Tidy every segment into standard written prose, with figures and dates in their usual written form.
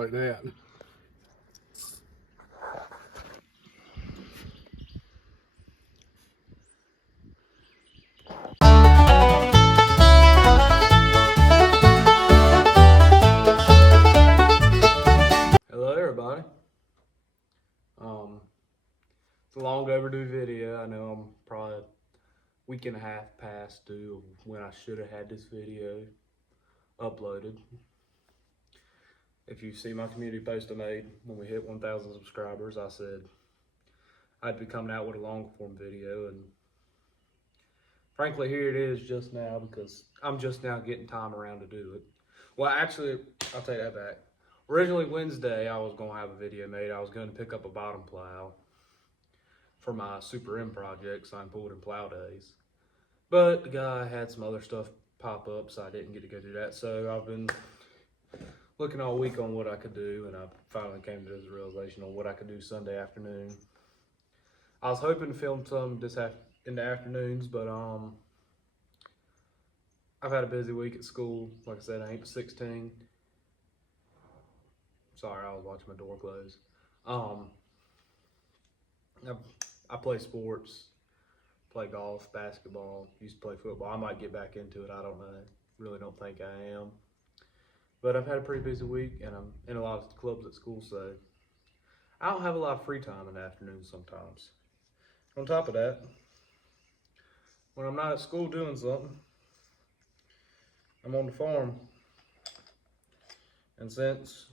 like that. Hello everybody. It's a long overdue video. I know I'm probably a week and a half past due when I should have had this video uploaded. If you see my community post I made when we hit 1,000 subscribers, I said I'd be coming out with a long form video, and frankly here it is just now because I'm just now getting time around to do it. Well, actually, I'll take that back. Originally Wednesday I was going to have a video made. I was going to pick up a bottom plow for my Super M project, sign pulled and plow days. But the guy had some other stuff pop up, so I didn't get to go do that. So I've been looking all week on what I could do, and I finally came to this realization on what I could do Sunday afternoon. I was hoping to film some in the afternoons, but I've had a busy week at school. Like I said, I ain't 16. Sorry, I was watching my door close. I play sports, play golf, basketball, used to play football. I might get back into it, I don't know. Really don't think I am. But I've had a pretty busy week, and I'm in a lot of clubs at school, so I don't have a lot of free time in the afternoons sometimes. On top of that, when I'm not at school doing something, I'm on the farm. And since,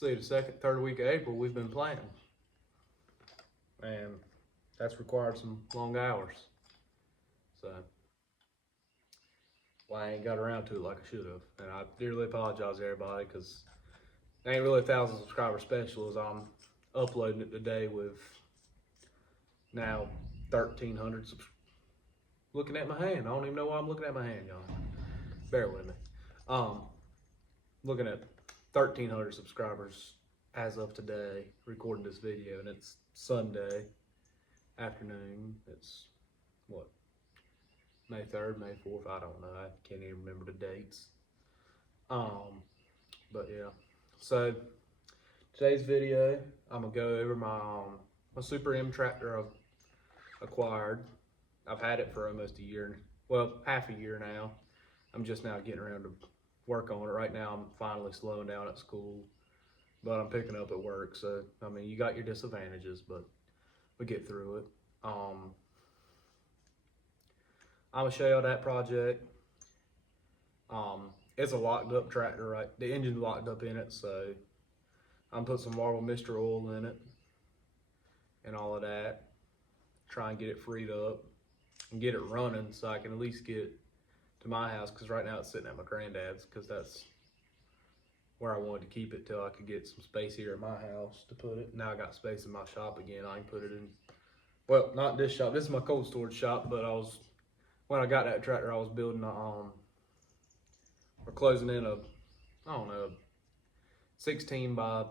the second, third week of April, we've been planting. And that's required some long hours. So, well, I ain't got around to it like I should have. And I dearly apologize to everybody, because it ain't really a 1,000 subscriber special, as I'm uploading it today with now 1,300 looking at my hand. I don't even know why I'm looking at my hand, y'all. Bear with me. Looking at 1,300 subscribers as of today, recording this video, and it's Sunday afternoon. It's what, May 3rd, May 4th, I don't know. I can't even remember the dates. But yeah. So today's video, I'm gonna go over my Super M tractor I've acquired. I've had it for almost a year, well, half a year now. I'm just now getting around to work on it. Right now I'm finally slowing down at school, but I'm picking up at work. So, I mean, you got your disadvantages, but we get through it. I'm gonna show y'all that project. It's a locked up tractor, right? The engine's locked up in it, so I'm putting some Marble Mixture oil in it and all of that. Try and get it freed up and get it running so I can at least get it to my house, because right now it's sitting at my granddad's, because that's where I wanted to keep it till I could get some space here at my house to put it. Now I got space in my shop again. I can put it in, well, not this shop. This is my cold storage shop, but when I got that tractor, I was building we're closing in I don't know, 16 by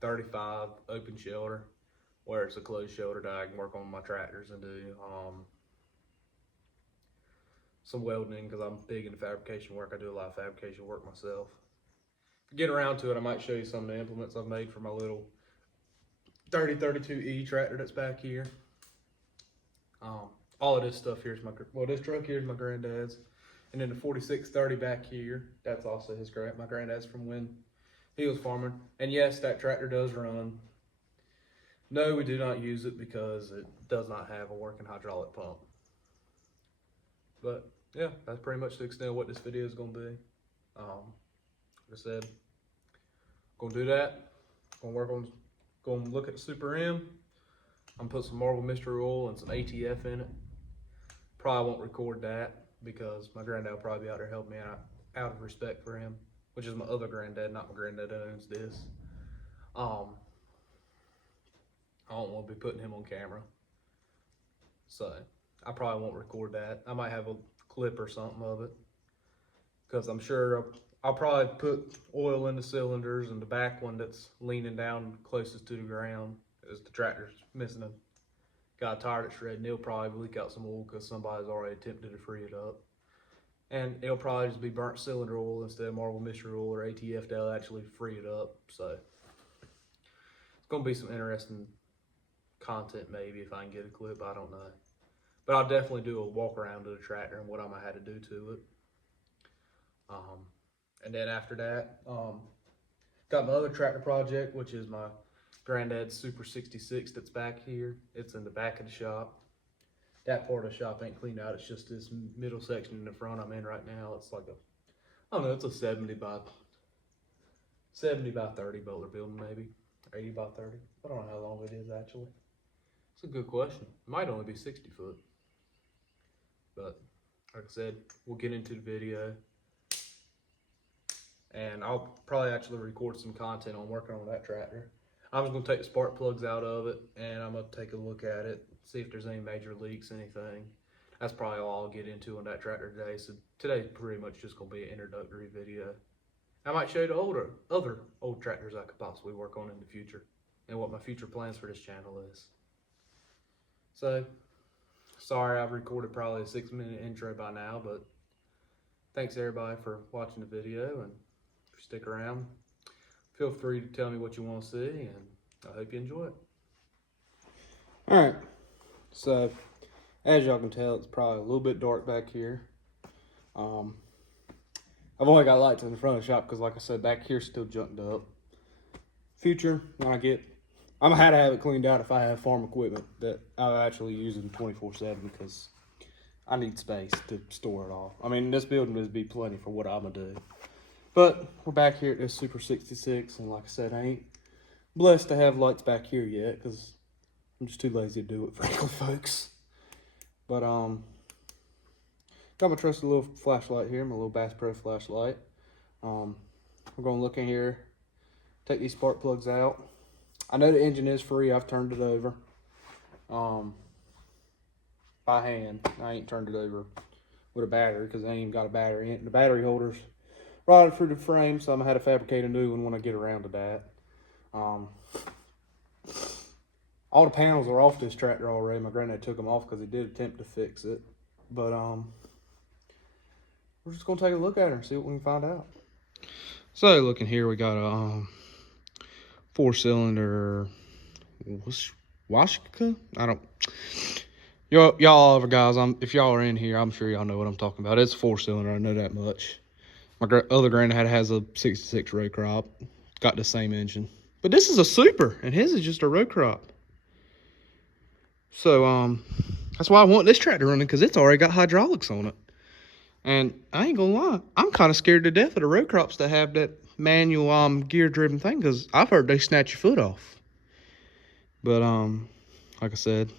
35 open shelter, where it's a closed shelter that I can work on my tractors and do some welding, because I'm big into fabrication work. I do a lot of fabrication work myself. Get around to it, I might show you some of the implements I've made for my little 3032E tractor that's back here. All of this stuff here is this truck here is my granddad's, and then the 4630 back here, that's also my granddad's from when he was farming. And yes, that tractor does run. No, we do not use it because it does not have a working hydraulic pump. But yeah, that's pretty much the extent of what this video is going to be. Like I said, gonna do that. Gonna look at the Super M. I'm gonna put some Marble Mixture oil and some ATF in it. Probably won't record that because my granddad will probably be out there helping me out of respect for him, which is my other granddad, not my granddad that owns this. I don't want to be putting him on camera, so I probably won't record that. I might have a clip or something of it, because I'm sure I'll probably put oil in the cylinders, and the back one that's leaning down closest to the ground is the tractor's missing got a tire that's shredded, and it'll probably leak out some oil because somebody's already attempted to free it up. And it'll probably just be burnt cylinder oil instead of Marble Mixture oil or ATF that'll actually free it up. So gonna be some interesting content maybe if I can get a clip. I don't know, but I'll definitely do a walk around of the tractor and what I might have to do to it. And then after that, got my other tractor project, which is my granddad's Super 66 that's back here. It's in the back of the shop. That part of the shop ain't cleaned out. It's just this middle section in the front I'm in right now. It's like a, I don't know, it's a 70 by 30 Butler building maybe, 80 by 30. I don't know how long it is actually. It's a good question. It might only be 60 foot. But like I said, we'll get into the video. And I'll probably actually record some content on working on that tractor. I'm just gonna take the spark plugs out of it and I'm gonna take a look at it, see if there's any major leaks, anything. That's probably all I'll get into on that tractor today. So today's pretty much just gonna be an introductory video. I might show you the other old tractors I could possibly work on in the future and what my future plans for this channel is. So, sorry I've recorded probably a 6-minute intro by now, but thanks everybody for watching the video, and if you stick around, feel free to tell me what you want to see, and I hope you enjoy it. Alright, so as y'all can tell, it's probably a little bit dark back here. I've only got lights in the front of the shop because, like I said, back here's still junked up. Future, when I'm gonna have to have it cleaned out if I have farm equipment that I actually use it 24/7 because I need space to store it all. I mean, this building would be plenty for what I'm gonna do. But we're back here at this Super 66, and like I said, I ain't blessed to have lights back here yet because I'm just too lazy to do it, frankly, folks. But got my trusty little flashlight here, my little Bass Pro flashlight. We're gonna look in here, take these spark plugs out. I know the engine is free. I've turned it over by hand. I ain't turned it over with a battery because I ain't even got a battery in it. The battery holder's rotted through the frame, so I'm gonna have to fabricate a new one when I get around to that. All the panels are off this tractor already. My granddad took them off because he did attempt to fix it. But we're just gonna take a look at her and see what we can find out. So looking here, we got a 4-cylinder Washika. I don't. Y'all other guys, if y'all are in here, I'm sure y'all know what I'm talking about. It's a 4-cylinder. I know that much. My other granddad has a 66 row crop. Got the same engine, but this is a super, and his is just a row crop. So that's why I want this tractor running, because it's already got hydraulics on it. And I ain't gonna lie, I'm kind of scared to death of the row crops that have that manual gear driven thing, because I've heard they snatch your foot off. But like I said,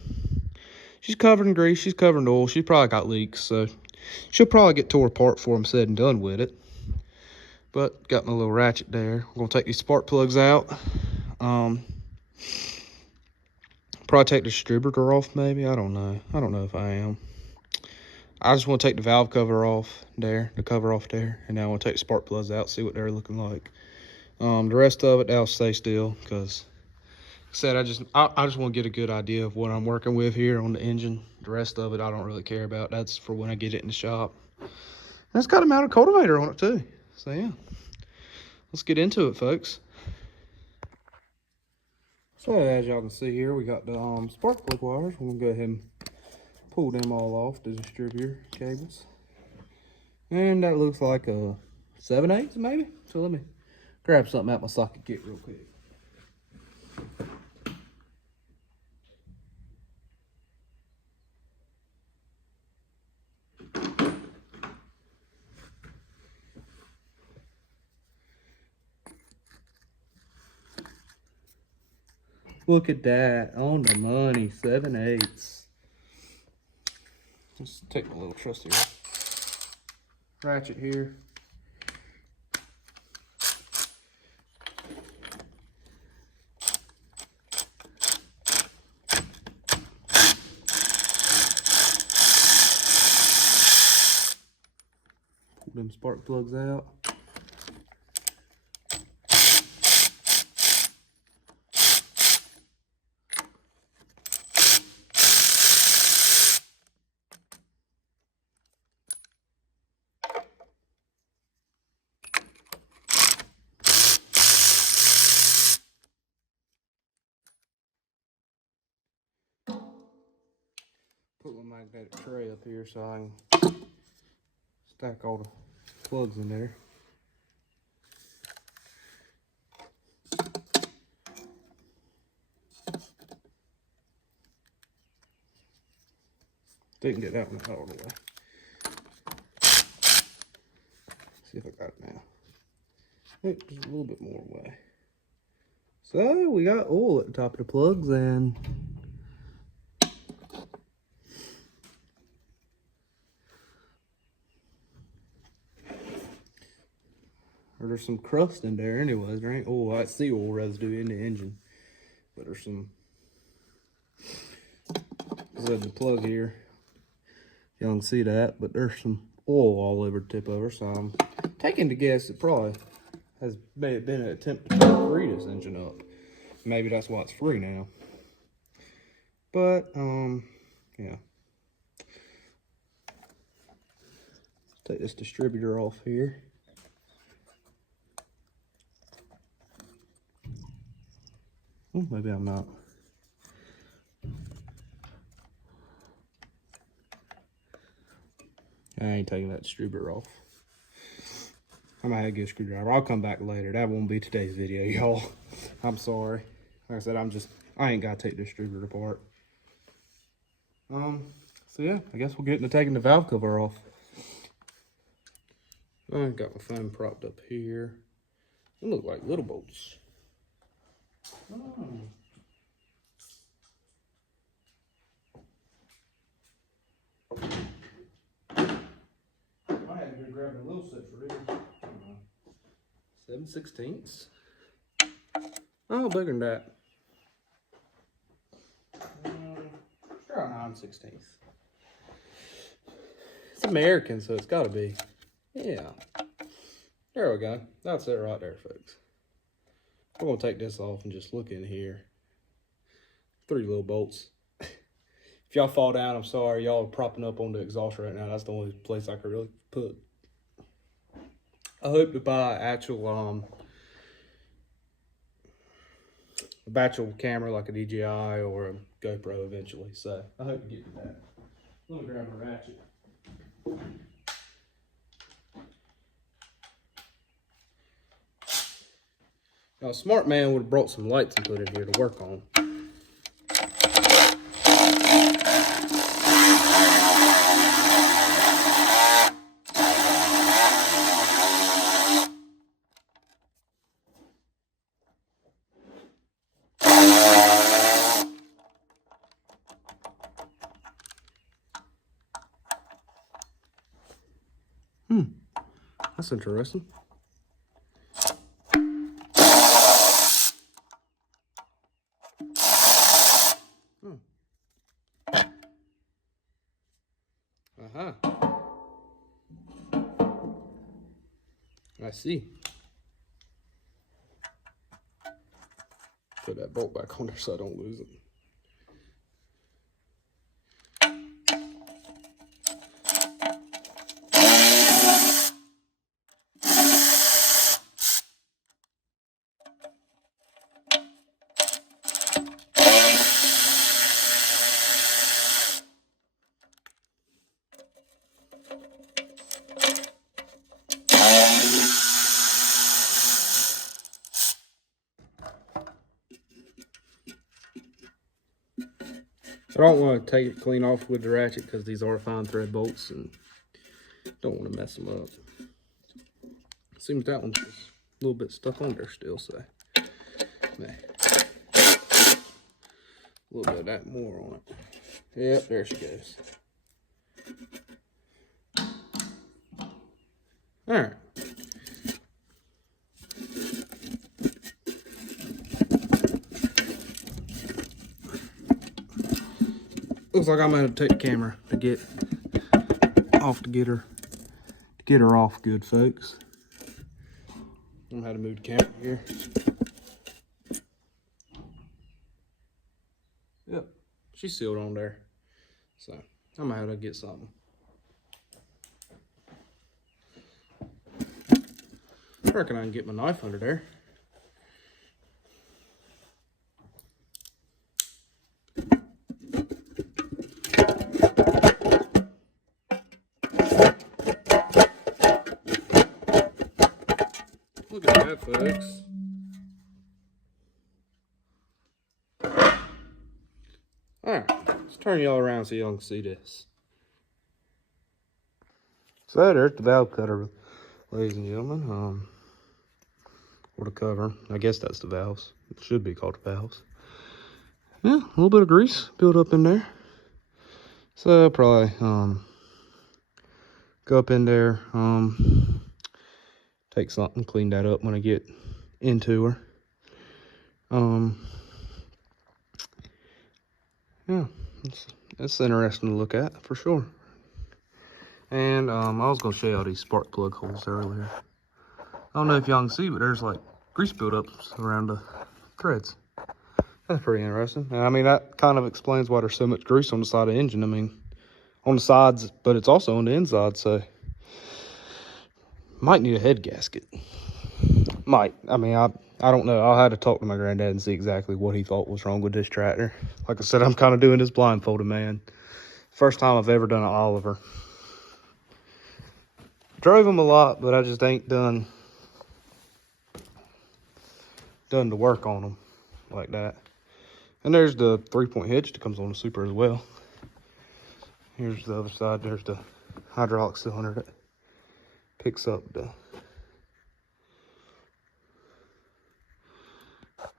she's covered in grease, she's covered in oil, she's probably got leaks, so she'll probably get tore apart before I'm said and done with it. But got my little ratchet there. We're gonna take these spark plugs out. Probably take the distributor off, maybe. I don't know if I am. I just want to take the valve cover off there, the cover off there, and now I want to take the spark plugs out, see what they're looking like. The rest of it, that'll stay still, because like I said, I just want to get a good idea of what I'm working with here on the engine. The rest of it I don't really care about. That's for when I get it in the shop. And it's got a mounted cultivator on it too. So yeah, let's get into it, folks. So as y'all can see here, we got the spark plug wires. We're gonna go ahead and pull them all off, the distributor cables. And that looks like a 7/8 maybe. So let me grab something out my socket kit real quick. Look at that, on the money, 7/8. Just take my little trusty ratchet here. Pull them spark plugs out. put my magnetic tray up here so I can stack all the plugs in there. Didn't get that one out of the way. See if I got it now. Just a little bit more away. So we got oil at the top of the plugs, and there's some crust in there anyways. There ain't oil. I see oil residue in the engine, but there's some. The plug here, y'all can see that, but there's some oil all over the tip of her, so I'm taking to guess it probably has been an attempt to free this engine up. Maybe that's why it's free now. But yeah. Let's take this distributor off here. Oh, maybe I'm not. I ain't taking that distributor off. I might have to get a screwdriver. I'll come back later. That won't be today's video, y'all. I'm sorry. Like I said, I ain't got to take the distributor apart. So yeah, I guess we'll get into taking the valve cover off. I got my phone propped up here. They look like little bolts. Oh. I had to grab a little set for it. 7/16. Oh, bigger than that. Let's try 9/16. It's American, so it's got to be. Yeah. There we go. That's it right there, folks. I'm going to take this off and just look in here. 3 little bolts. If y'all fall down, I'm sorry. Y'all are propping up on the exhaust right now. That's the only place I could really put. I hope to buy an actual camera like a DJI or a GoPro eventually. So I hope to get to that. Let me grab a ratchet. Now, a smart man would have brought some lights and put in here to work on. That's interesting. I see. Put that bolt back on there so I don't lose it. I don't want to take it clean off with the ratchet because these are fine thread bolts and don't want to mess them up. Seems that one's just a little bit stuck on there still, so a little bit of that more on it. Yep, there she goes. All right. Looks like I'm gonna take the camera to get her off good, folks. I don't know how to move the camera here. Yep, she's sealed on there. So I'm gonna have to get something. I reckon I can get my knife under there. folks. Alright, let's turn y'all around so y'all can see this. So there's the valve cutter, ladies and gentlemen. Or the cover. I guess that's the valves. It should be called the valves. Yeah, a little bit of grease built up in there. So I'll probably go up in there, take something, clean that up when I get into her. Yeah, it's interesting to look at for sure. And I was gonna show y'all these spark plug holes earlier. I don't know if y'all can see, but there's like grease buildups around the threads. That's pretty interesting. And I mean, that kind of explains why there's so much grease on the side of the engine. I mean, on the sides, but it's also on the inside, so might need a head gasket. Might. I mean, I don't know. I'll have to talk to my granddad and see exactly what he thought was wrong with this tractor. Like I said, I'm kind of doing this blindfolded, man. First time I've ever done an Oliver. Drove them a lot, but I just ain't done the work on them like that. And there's the 3-point hitch that comes on the Super as well. Here's the other side. There's the hydraulic cylinder that picks up the...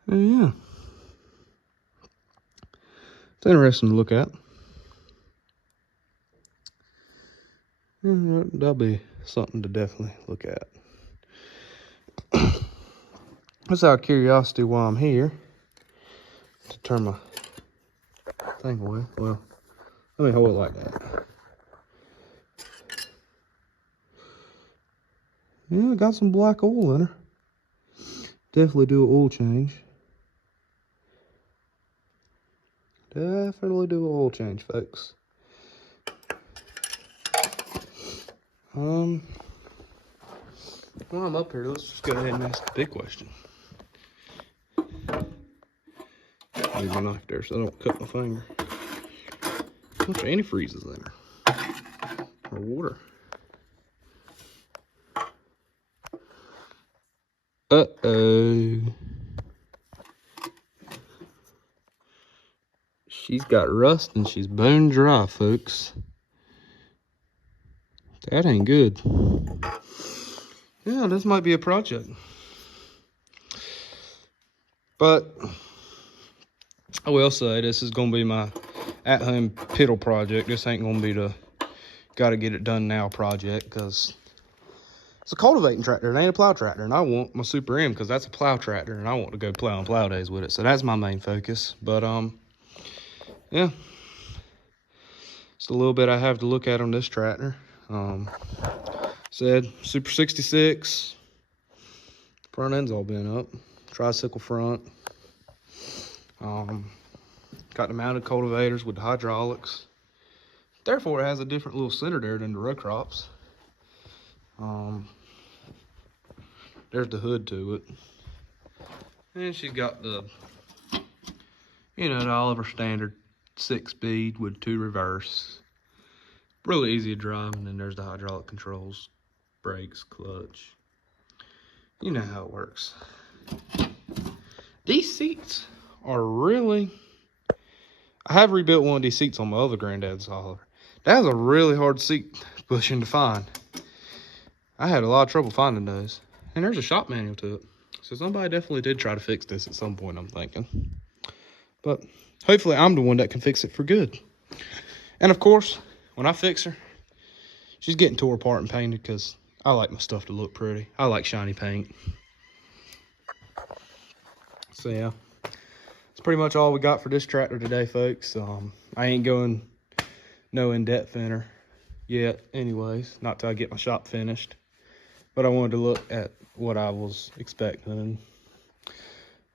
And yeah. It's interesting to look at. And that'll be something to definitely look at. Just out of curiosity while I'm here, to turn my thing away. Well, let me hold it like that. Yeah, got some black oil in her. Definitely do an oil change. Definitely do an oil change, folks. While I'm up here, let's just go ahead and ask the big question. Leave my knife there so I don't cut my finger. How much antifreeze is in there? Or water? Uh-oh. She's got rust and she's bone dry, folks. That ain't good. Yeah, this might be a project. But I will say this is gonna be my at-home piddle project. This ain't gonna be the gotta get it done now project, because it's a cultivating tractor. It ain't a plow tractor, and I want my Super M because that's a plow tractor, and I want to go plow on plow days with it. So that's my main focus. But yeah, just a little bit I have to look at on this tractor. Said Super 66. Front end's all been up. Tricycle front. Got the mounted cultivators with the hydraulics. Therefore, it has a different little center there than the row crops. There's the hood to it. And she's got the, the Oliver standard 6-speed with 2 reverse. Really easy to drive. And then there's the hydraulic controls, brakes, clutch. You know how it works. These seats are really... I have rebuilt one of these seats on my other granddad's Oliver. That was a really hard seat bushing to find. I had a lot of trouble finding those. And there's a shop manual to it. So somebody definitely did try to fix this at some point, I'm thinking. But hopefully I'm the one that can fix it for good. And of course, when I fix her, she's getting tore apart and painted because I like my stuff to look pretty. I like shiny paint. So yeah, that's pretty much all we got for this tractor today, folks. I ain't going no in-depth in her yet anyways, not till I get my shop finished. But I wanted to look at what I was expecting.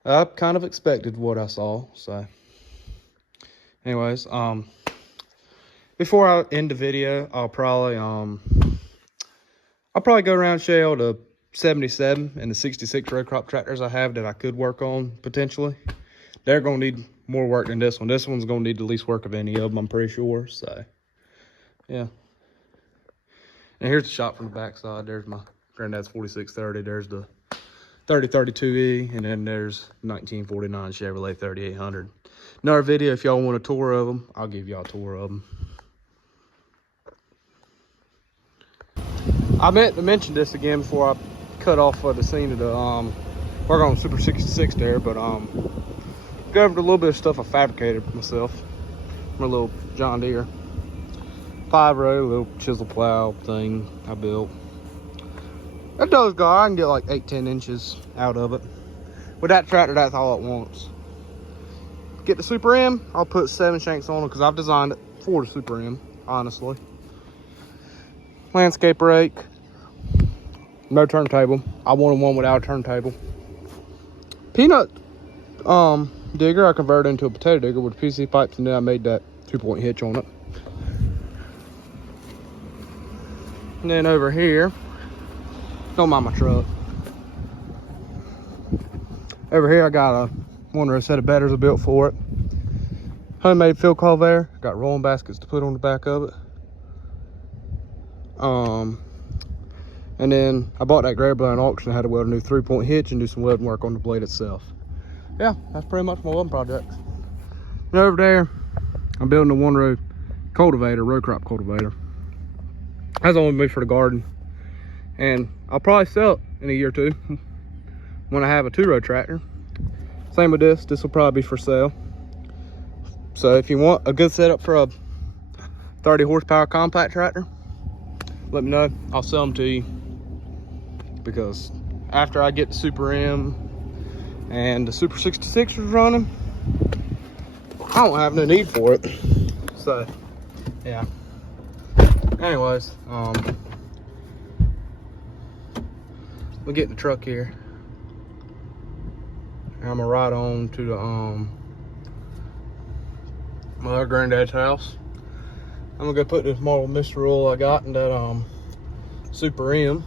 I kind of expected what I saw, so. Anyways, before I end the video, I'll probably go around and show y'all the 77 and the 66 row crop tractors I have that I could work on potentially. They're gonna need more work than this one. This one's gonna need the least work of any of them, I'm pretty sure. So, yeah. And here's the shop from the back side. There's my granddad's 4630. There's the 3032E, and then there's 1949 Chevrolet 3800. Another video, if y'all want a tour of them, I'll give y'all a tour of them. I meant to mention this again before I cut off the scene of the work on Super 66 there, but covered a little bit of stuff I fabricated myself. My little John Deere 5-row little chisel plow thing I built. It does go. I can get like 8-10 inches out of it. With that tractor, that's all it wants. Get the Super M, I'll put 7 shanks on it because I've designed it for the Super M, honestly. Landscape rake, no turntable. I wanted one without a turntable. Peanut digger I converted into a potato digger with PC pipes, and then I made that 2-point hitch on it. And then over here, don't mind my truck. Over here I got a set of bedders I built for it. Homemade field cultivator. Got rolling baskets to put on the back of it. And then I bought that grab blade at auction. I had to weld a new 3-point hitch and do some welding work on the blade itself. Yeah, that's pretty much my welding project. And over there, I'm building a 1-row cultivator, row crop cultivator. That's only made for the garden. And I'll probably sell it in a year or two when I have a 2-row tractor. Same with this. This will probably be for sale. So if you want a good setup for a 30 horsepower compact tractor, let me know. I'll sell them to you. Because after I get the Super M and the Super 66 is running, I don't have no need for it. So yeah. Anyways, we'll get in the truck here. And I'm gonna ride on to the my other granddad's house. I'm gonna go put this marble mixture oil I got in that Super M.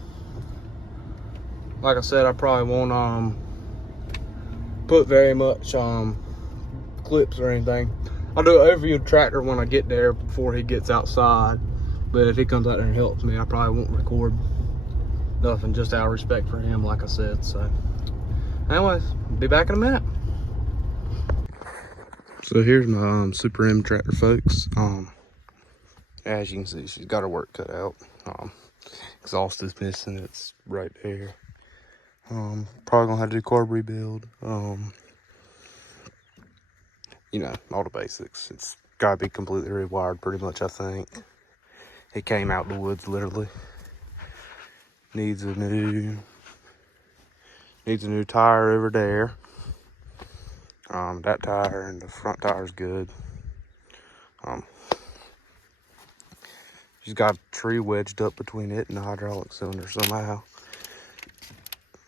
Like I said, I probably won't put very much clips or anything. I'll do an overview of the tractor when I get there before he gets outside. But if he comes out there and helps me, I probably won't record nothing, just out of respect for him, like I said. So anyways, be back in a minute. So here's my Super M tractor, folks. As you can see, she's got her work cut out. Exhaust is missing, it's right there. Probably gonna have to do carb rebuild. You know, all the basics. It's gotta be completely rewired pretty much, I think. It came out the woods, literally. Needs a new tire over there. That tire and the front tire is good. She's got a tree wedged up between it and the hydraulic cylinder somehow.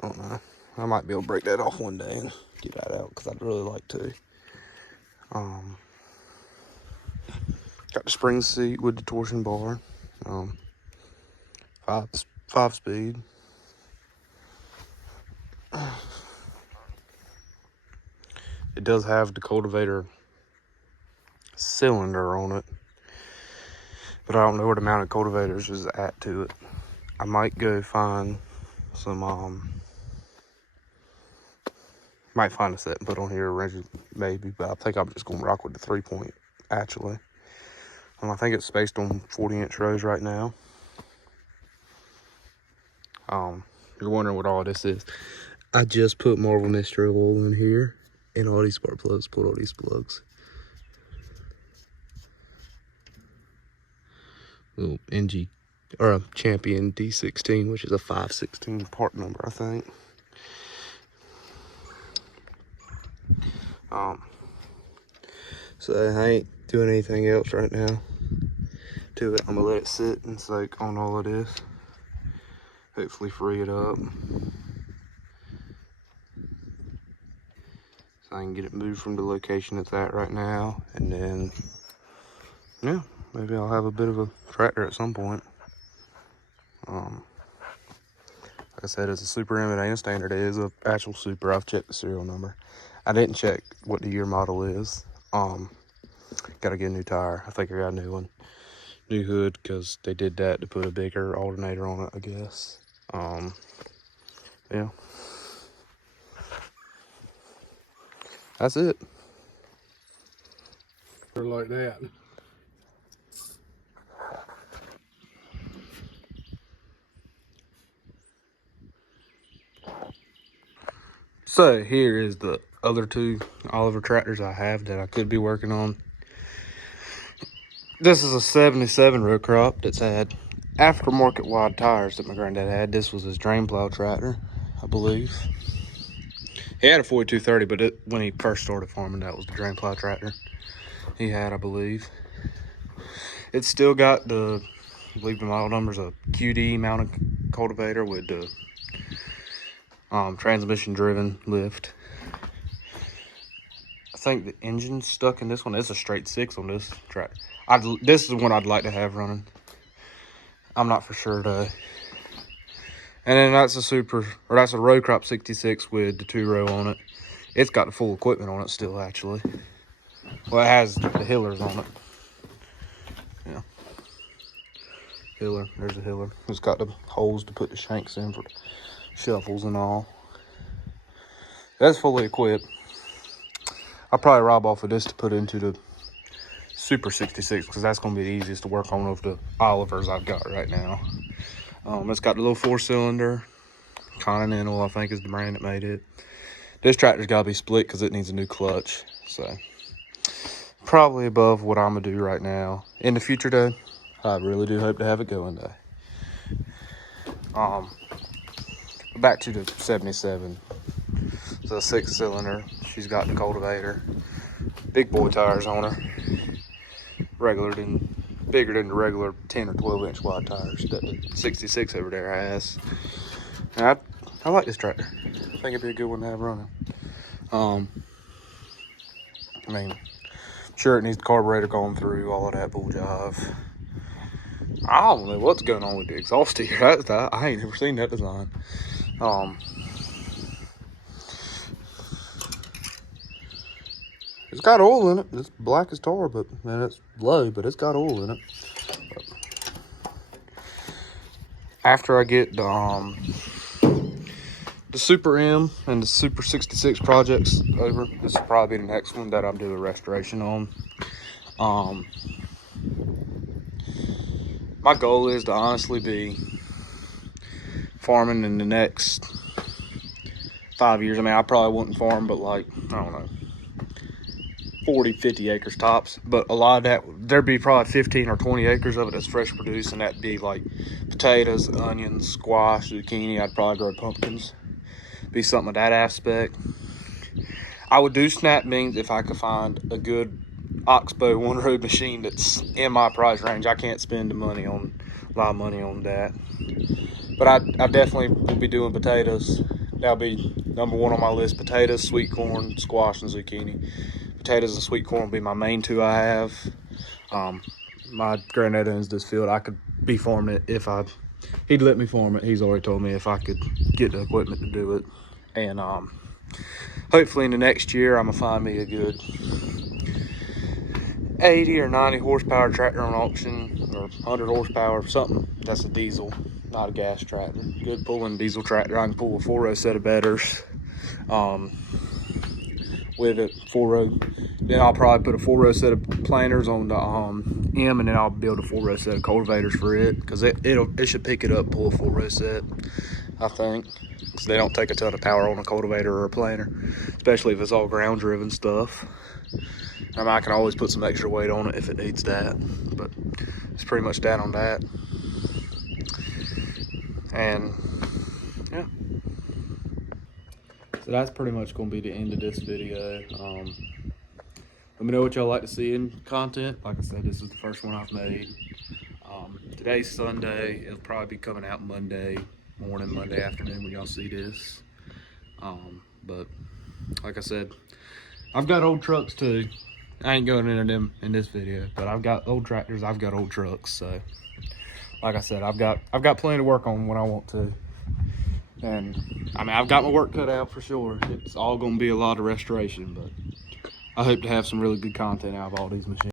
I don't know. I might be able to break that off one day and get that out because I'd really like to. Got the spring seat with the torsion bar. 5-speed. It does have the cultivator cylinder on it, but I don't know where the mounted cultivators is at to it. I might go find some might find a set and put on here maybe, but I think I'm just gonna rock with the 3-point actually. I think it's spaced on 40-inch rows right now. You're wondering what all this is. I just put marble mixture oil in here and all these spark plugs, pulled all these plugs. Little NG or a Champion D16, which is a 516 part number, I think. So I ain't doing anything else right now to it. I'm gonna let it sit and soak on all of this. Hopefully free it up. So I can get it moved from the location it's at right now. And then, yeah, maybe I'll have a bit of a tractor at some point. Like I said, it's a Super M. It ain't a standard. It is an actual Super. I've checked the serial number. I didn't check what the year model is. Gotta get a new tire. I think I got a new one. New hood, because they did that to put a bigger alternator on it, I guess. Yeah. that's it. Like that. So here is the other two Oliver tractors I have that I could be working on. This is a 77 row crop that's had aftermarket wide tires that my granddad had. This was his drain plow tractor, I believe. He had a 4230, but when he first started farming, that was the drain plow tractor he had, I believe. It's still got the, I believe the model number's a QD mounted cultivator with the transmission driven lift. I think the engine's stuck in this one. It's a straight 6 on this tractor. This is the one I'd like to have running. I'm not for sure though. And then that's a row crop 66 with the 2-row on it. It's got the full equipment on it still, actually. Well, it has the hillers on it. Yeah. Hiller, there's a hiller. It's got the holes to put the shanks in for shuffles and all. That's fully equipped. I'll probably rob off of this to put into the Super 66 because that's going to be the easiest to work on of the Olivers I've got right now. It's got the little 4-cylinder. Continental, I think, is the brand that made it. This tractor's got to be split because it needs a new clutch. So, probably above what I'm going to do right now. In the future, though, I really do hope to have it going, though. Back to the 77. It's a 6-cylinder. She's got the cultivator. Big boy tires on her. Bigger than the regular 10 or 12 inch wide tires that the 66 over there has. And I like this tractor. I think it'd be a good one to have running. I mean, sure it needs the carburetor going through, all of that bull jive. I don't know what's going on with the exhaust here. I ain't never seen that design. It's got oil in it. It's black as tar, but man, it's low, but it's got oil in it. But after I get the Super M and the Super 66 projects over, this will probably be the next one that I'll do a restoration on. My goal is to honestly be farming in the next 5 years. I mean, I probably wouldn't farm, but like, I don't know, 40, 50 acres tops. But a lot of that, there'd be probably 15 or 20 acres of it that's fresh produce, and that'd be like potatoes, onions, squash, zucchini. I'd probably grow pumpkins. Be something of that aspect. I would do snap beans if I could find a good Oxbow 1-row machine that's in my price range. I can't spend a lot of money on that. But I definitely will be doing potatoes. That'll be number one on my list. Potatoes, sweet corn, squash, and zucchini. Potatoes and sweet corn will be my main two I have. My granddad owns this field. I could be farming it he'd let me farm it. He's already told me if I could get the equipment to do it. And hopefully in the next year, I'm gonna find me a good 80 or 90 horsepower tractor on auction, or 100 horsepower, something that's a diesel, not a gas tractor. Good pulling diesel tractor. I can pull a 4-row set of bedders with it, 4-row. Then I'll probably put a 4-row set of planters on the M, and then I'll build a 4-row set of cultivators for it, because it should pick it up, pull a 4-row set, I think, because they don't take a ton of power on a cultivator or a planter, especially if it's all ground driven stuff. I mean, I can always put some extra weight on it if it needs that, but it's pretty much that on that. And yeah, so that's pretty much going to be the end of this video. Let me know what y'all like to see in content. Like I said, this is the first one I've made. Today's Sunday. It'll probably be coming out Monday morning, Monday afternoon when y'all see this. But like I said, I've got old trucks too. I ain't going into them in this video, but I've got old tractors, I've got old trucks, so like I said, I've got plenty to work on when I want to. And I mean, I've got my work cut out for sure. It's all gonna be a lot of restoration, but I hope to have some really good content out of all these machines.